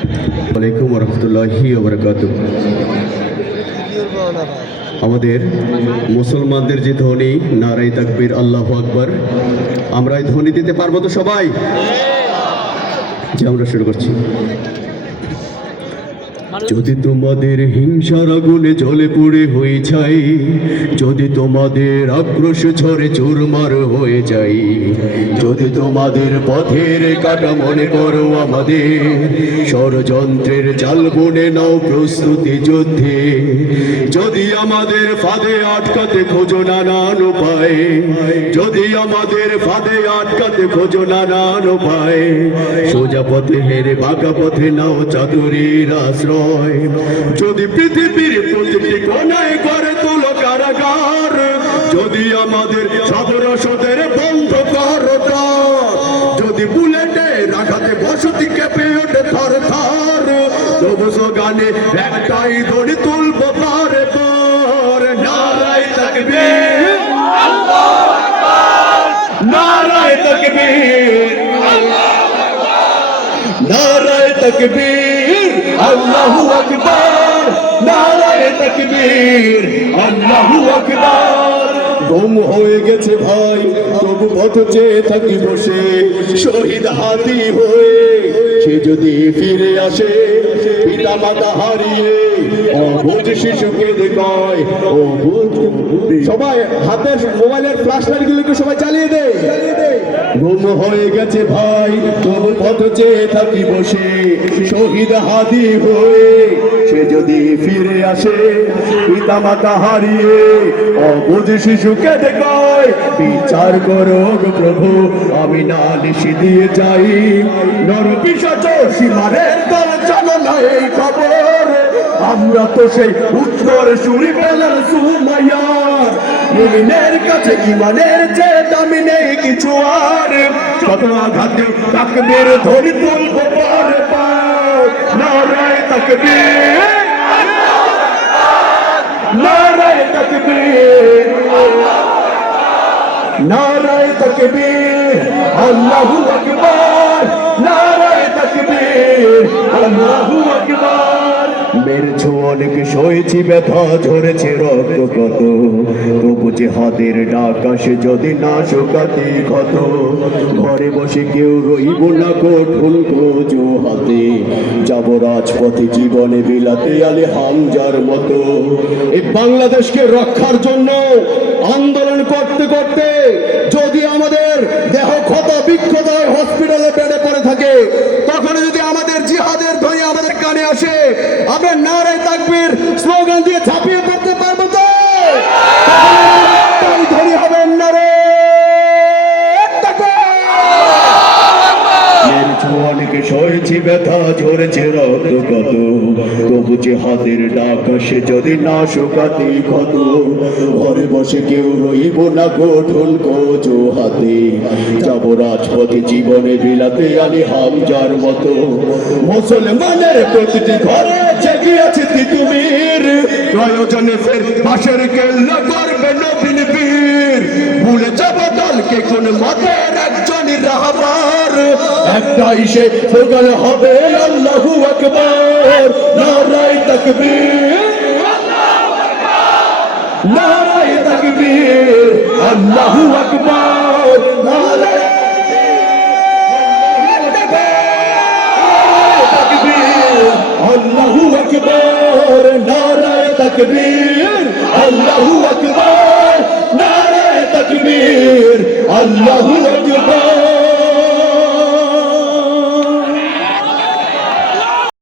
আলাইকুম ওয়া রাহমাতুল্লাহি ওয়া বারাকাতুহু। আমাদের মুসলমানদের যে ধ্বনি নারায়ে তাকবীর আল্লাহু আকবার, আমরা এই ধ্বনি দিতে পারবো তো সবাই? যে আমরা শুরু করছি। যদি তোমাদের হিংসার আগুনে জ্বলে পুড়ে হয়ে যায়, যদি তোমাদের আক্রোশ ঝরে চুরমার হয়ে যায়, যদি তোমাদের পথের কাটা মনে করো আমাদের, ষড়যন্ত্রের জাল বুনে নাও প্রস্তুতি যুদ্ধে, যদি আমাদের ফাঁদে আটকাতে খোঁজো নানান উপায়, যদি আমাদের ফাঁদে আটকাতে খোঁজো নানান উপায়, সোজা পথে হেরে বাঁকা পথে নাও চাতুরীর আশ্রয়। যদি পৃথিবীর প্রতিটি কোণায় করে তোলো কারাগার, যদি আমাদের সদরসদের বন্ধ করো দ্বার, যদি বুলেটের আঘাতে বসতি কেঁপে ওঠে থর থর, তবু গানে একটাই ধরে তুলবো পারে পর। নারায়ে তাকবীর, আল্লাহু আকবার, নারায়ে তাকবীর, নারায়ে তাকবীর, আল্লাহু আকবার, নারায়ে তাকবীর, আল্লাহু আকবার। গুম হয়ে গেছে ভাই, তবু পথ চেয়ে থাকি বসে, শহীদ হাতি হয়ে সে যদি ফিরে আসে, পিতা মাতা হারিয়ে অবুঝ শিশুকে দেখায় অবুঝ। সবাই হাতের মোবাইলের ফ্ল্যাশ লাইট গুলোকে সবাই চালিয়ে দেয়। গুম হয়ে গেছে ভাই, তবু পথ চেয়ে থাকি বসে, শহীদ হাতি হয়ে সে যদি ফিরে আসে, পিতা মাতা হারিয়ে অবুঝ শিশুকে দেখায়। বিচার করো গো প্রভু, আমি নালিশ দিয়ে যাই, নর পিশাচ সীমারের দল জানো না এই খবর, আমরা তো সেই উত্তর শুনি বেলাল সুমাইয়ার। মুমিনের কাছে ঈমানের চেয়ে দামি নেই কিছু আর, কত আঘাতে তাকবীর ধরি তুলবো পার পার। নারায়ে তাকবীর, নারায়ে তাকবীর, নারায়ে তাকবীর, আল্লাহু আকবার, নারায়ে তাকবীর, আল্লাহু আকবার। মেরেছ অনেক, সয়েছি ব্যথা, ঝরেছে রক্ত কত, তবু যে হাতের ডাক আসে যদি না শোকাতে ক্ষত। ঘরে বসে কেউ রইব না কঠোর খোঁজো হাতে, যাব রাজপথে জীবনে বিলাতে আলে হামজার মতো। এই বাংলাদেশকে রক্ষার জন্য আন্দোলন করতে করতে যদি আমাদের দেহ ক্ষত বিক্ষত হসপিটালে বেডে পড়ে থাকে, তখন যদি আমাদের জিহাদের ধ্বনি আমাদের কানে আসে, আমরা নারায়ে তাকবীর স্লোগান দিয়ে ঝাঁপিয়ে পড়তে পারবো তো? ধ্বনি হবে নারায়ে তাকবীর। অনেকে সয়েছি ব্যথা, ঝরেছে রক্ত কত, তবু যে হাতের ডাক আসে যদি না শোকাতে ক্ষত। ঘরে বসে কেউ রইব না কঠোর খোঁজো হাতে, যাব রাজপথে জীবনে বিলাতে আলী হামজার মতো। মুসলমানের প্রতিটি ঘরে জেগে আছে তিতুমির, প্রয়োজনে ফের পাশের কেল্লা করবে নবীন বীর। ভুলে যাব দলকে কোন মতের একজনই রাহবার, একটাই সে স্লোগান হবে আল্লাহু আকবার। নারায়ে তাকবীর, নারায়ে তাকবীর, আল্লাহু আকবার, নারায়ে তাকবীর, আল্লাহু আকবার, নারায়ে তাকবীর, আল্লাহু আকবার, নারায়ে তাকবীর, আল্লাহু